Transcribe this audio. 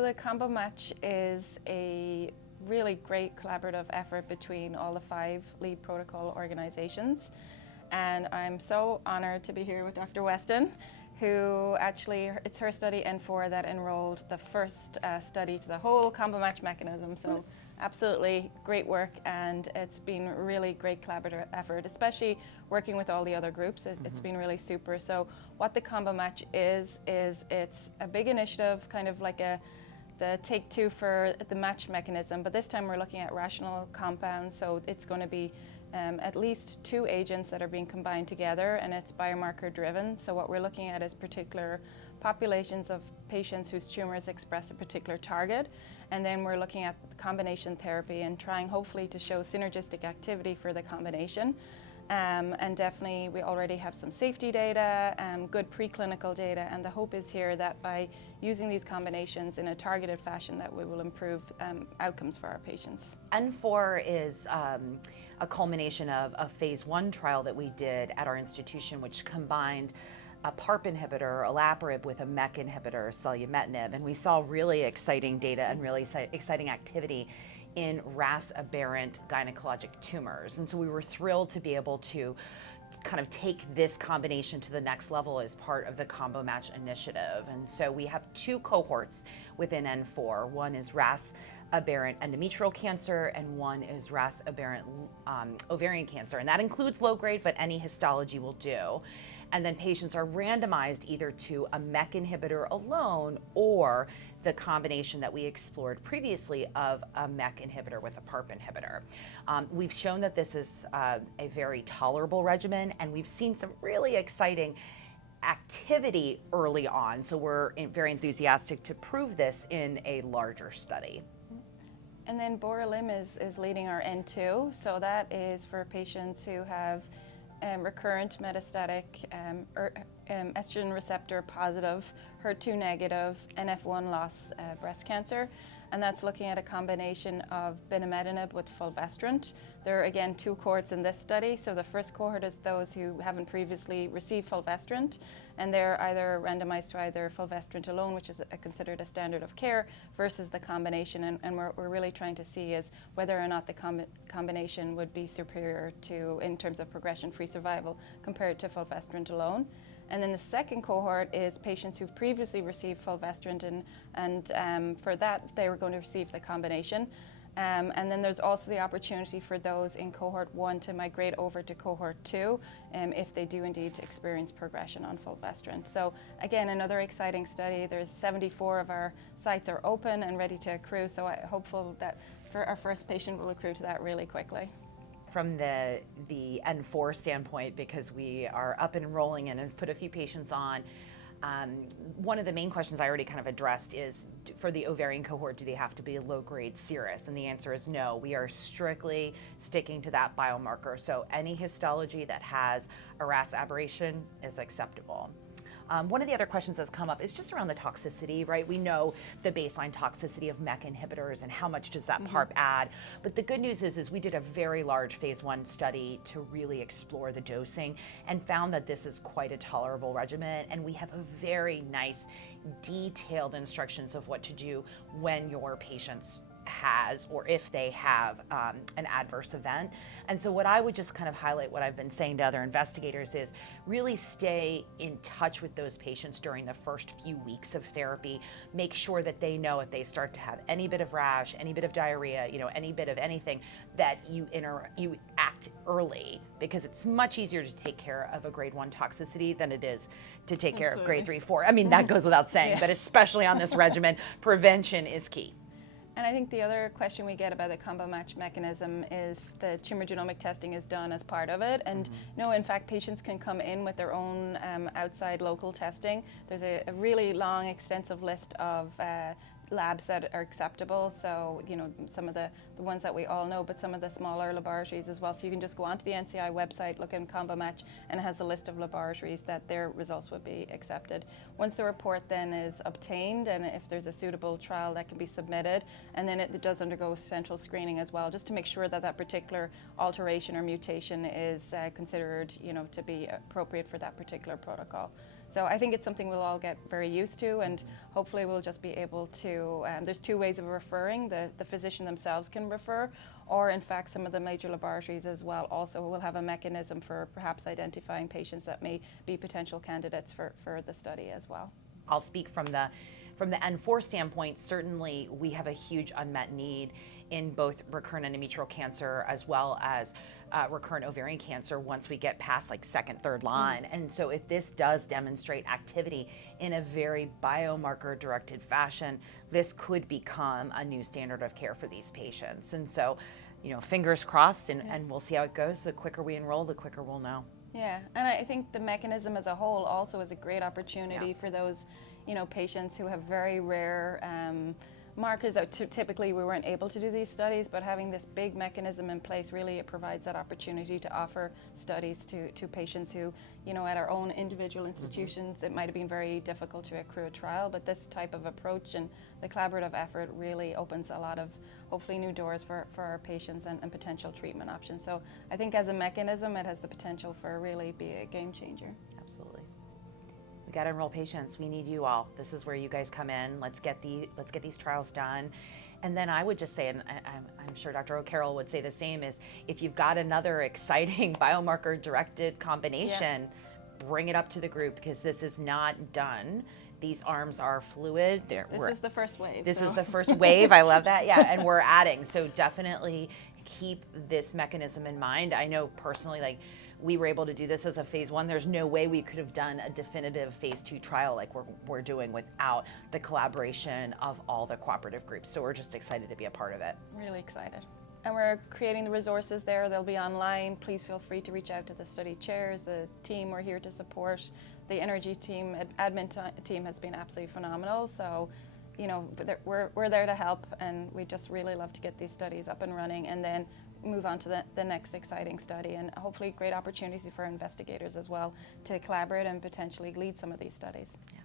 So the ComboMATCH is a really great collaborative effort between all the 5 lead protocol organizations. And I'm so honored to be here with Dr. Westin, who actually, it's her study N4 that enrolled the first study to the whole ComboMATCH mechanism. So absolutely great work, and it's been a really great collaborative effort, especially working with all the other groups. It's been really super. So what the ComboMATCH is it's a big initiative, kind of like the take 2 for the match mechanism, but this time we're looking at rational compounds. So it's going to be at least 2 agents that are being combined together, and it's biomarker driven. So what we're looking at is particular populations of patients whose tumors express a particular target, and then we're looking at combination therapy and trying hopefully to show synergistic activity for the combination. And definitely we already have some safety data, good preclinical data, and the hope is here that by using these combinations in a targeted fashion that we will improve outcomes for our patients. N4 is a culmination of a phase 1 trial that we did at our institution, which combined a PARP inhibitor, olaparib, with a MEK inhibitor, selumetinib, and we saw really exciting data and really exciting activity in RAS aberrant gynecologic tumors. And so we were thrilled to be able to kind of take this combination to the next level as part of the ComboMATCH initiative. And so we have 2 cohorts within N4. One is RAS aberrant endometrial cancer, and one is RAS aberrant ovarian cancer. And that includes low grade, but any histology will do. And then patients are randomized either to a MEK inhibitor alone or the combination that we explored previously of a MEK inhibitor with a PARP inhibitor. We've shown that this is a very tolerable regimen, and we've seen some really exciting activity early on. So we're very enthusiastic to prove this in a larger study. And then Boralim is leading our N2. So that is for patients who have recurrent metastatic estrogen receptor positive, HER2 negative, NF1 loss breast cancer. And that's looking at a combination of binimetinib with fulvestrant. There are again 2 cohorts in this study. So the first cohort is those who haven't previously received fulvestrant, and they're either randomized to either fulvestrant alone, which is considered a standard of care, versus the combination. And we're really trying to see is whether or not the combination would be superior to, in terms of progression-free survival, compared to fulvestrant alone. And then the second cohort is patients who've previously received fulvestrant, and for that they were going to receive the combination. And then there's also the opportunity for those in cohort 1 to migrate over to cohort 2 if they do indeed experience progression on fulvestrant. So again, another exciting study. There's 74 of our sites are open and ready to accrue, so I'm hopeful that for our first patient will accrue to that really quickly. From the N4 standpoint, because we are up and rolling and have put a few patients on, one of the main questions I already kind of addressed is, for the ovarian cohort, do they have to be low-grade serous? And the answer is no. We are strictly sticking to that biomarker. So any histology that has a RAS aberration is acceptable. One of the other questions that's come up is just around the toxicity, right? We know the baseline toxicity of MEK inhibitors and how much does that PARP add. But the good news is we did a very large phase 1 study to really explore the dosing and found that this is quite a tolerable regimen. And we have a very nice detailed instructions of what to do when your patients has, or if they have an adverse event. And so what I would just kind of highlight, what I've been saying to other investigators, is really stay in touch with those patients during the first few weeks of therapy. Make sure that they know if they start to have any bit of rash, any bit of diarrhea, any bit of anything, that you act early, because it's much easier to take care of a grade 1 toxicity than it is to take care of grade 3, 4. I mean, that goes without saying, but especially on this regimen, prevention is key. And I think the other question we get about the ComboMATCH mechanism is the tumor genomic testing is done as part of it. And in fact, patients can come in with their own outside local testing. There's a really long, extensive list of labs that are acceptable. So, some of the ones that we all know, but some of the smaller laboratories as well. So you can just go onto the NCI website, look in ComboMATCH, and it has a list of laboratories that their results would be accepted. Once the report then is obtained, and if there's a suitable trial, that can be submitted, and then it does undergo central screening as well, just to make sure that that particular alteration or mutation is considered, to be appropriate for that particular protocol. So I think it's something we'll all get very used to, and hopefully we'll just be able to, there's two ways of referring. The physician themselves can refer, or in fact some of the major laboratories as well also will have a mechanism for perhaps identifying patients that may be potential candidates for the study as well. I'll speak from the N4 standpoint. Certainly we have a huge unmet need in both recurrent endometrial cancer as well as recurrent ovarian cancer once we get past like second, third line. And so if this does demonstrate activity in a very biomarker directed fashion, this could become a new standard of care for these patients. And so, you know, fingers crossed, and we'll see how it goes. The quicker we enroll, the quicker we'll know. Yeah, and I think the mechanism as a whole also is a great opportunity for those, you know, patients who have very rare markers that typically we weren't able to do these studies, but having this big mechanism in place really it provides that opportunity to offer studies to patients who, you know, at our own individual institutions it might have been very difficult to accrue a trial, but this type of approach and the collaborative effort really opens a lot of hopefully new doors for our patients and potential treatment options. So I think as a mechanism it has the potential for really be a game changer. Absolutely. We got to enroll patients. We need you all. This is where you guys come in. Let's get these trials done. And then I would just say, and I'm sure Dr. O'Carroll would say the same, is if you've got another exciting biomarker-directed combination, bring it up to the group, because this is not done. These arms are fluid. This is the first wave. This is the first wave. I love that. Yeah, and we're adding. So definitely keep this mechanism in mind. I know personally, like, we were able to do this as a phase 1. There's no way we could have done a definitive phase 2 trial like we're doing without the collaboration of all the cooperative groups. So we're just excited to be a part of it. Really excited. And we're creating the resources there. They'll be online. Please feel free to reach out to the study chairs, the team. We're here to support. The NRG team, admin team has been absolutely phenomenal. So, you know, we're there to help, and we just really love to get these studies up and running and then move on to the next exciting study, and hopefully great opportunities for investigators as well to collaborate and potentially lead some of these studies. Yeah.